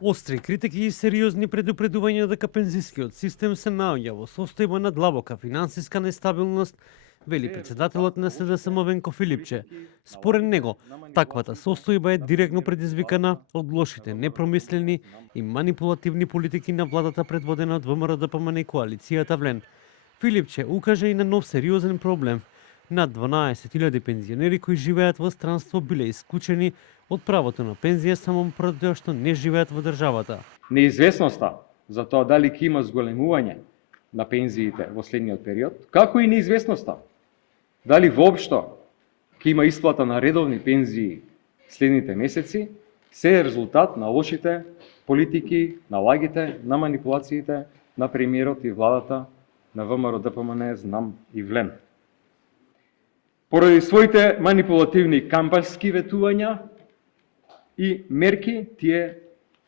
Остри критики и сериозни предупредувања дека пензискиот систем се наоѓа во состојба на длабока финансиска нестабилност, вели председателот на СДСМ Венко Филипче. Според него, таквата состојба е директно предизвикана од лошите, непромислени и манипулативни политики на владата предводена од ВМРО-ДПМНЕ и коалицијата Влен. Филипче укаже и на нов сериозен проблем. Над 12.000 пензионери кои живеат во странство биле исклучени од правото на пензија само поради тоа што не живеат во државата. Неизвестноста за тоа дали ќе има зголемување на пензиите во следниот период, како и неизвестноста дали воопшто ќе има исплата на редовни пензии следните месеци, се е резултат на лошите политики, на лагите, на манипулациите на премиерот и владата на ВМРО-ДПМНЕ, знам и Влен. Поради своите манипулативни кампански ветувања и мерки, тие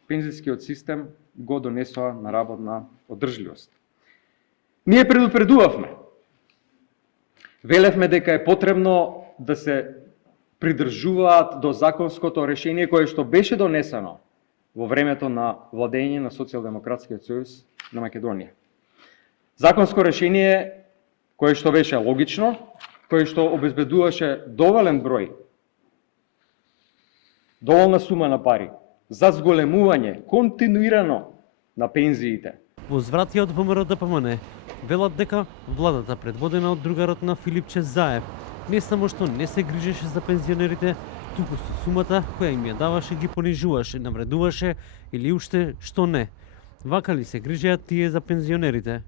пензискиот систем го донесоа на работна одржливост. Ние предупредувавме. Велевме дека е потребно да се придржуваат до законското решение кое што беше донесено во времето на владење на Социјалдемократскиот сојуз на Македонија. Законско решение кое што беше логично, кое што обезбедуваше доволен број, доволна сума на пари за зголемување континуирано на пензиите. Возврати од ВМРО-ДПМНЕ велат дека владата предводена од другарот на Филипче Заев не само што не се грижеше за пензионерите, туку со сумата која им ја даваше ги понижуваше, навредуваше или уште што не. Вака ли се грижеат тие за пензионерите?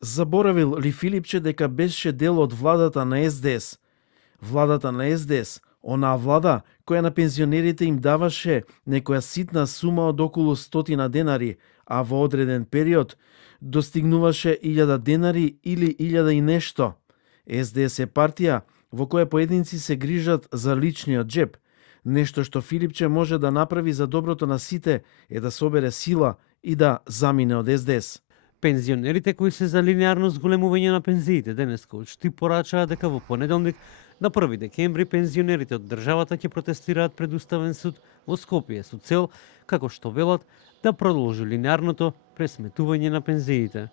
Заборавил ли Филипче дека беше дел од владата на СДС? Владата на СДС, онаа влада која на пензионерите им даваше некоја ситна сума од околу 100 денари, а во одреден период достигнуваше 1000 денари или 1000 и нешто. СДС е партија во која поединци се грижат за личниот джеб. Нешто што Филипче може да направи за доброто на сите е да собере сила и да замине од СДС. Пензионерите кои се за линеарно зголемување на пензиите денеска учти порачаа дека во понеделник на 1 декември пензионерите од државата ќе протестираат пред Уставен суд во Скопје со цел, како што велат, да продолжи линеарното пресметување на пензиите.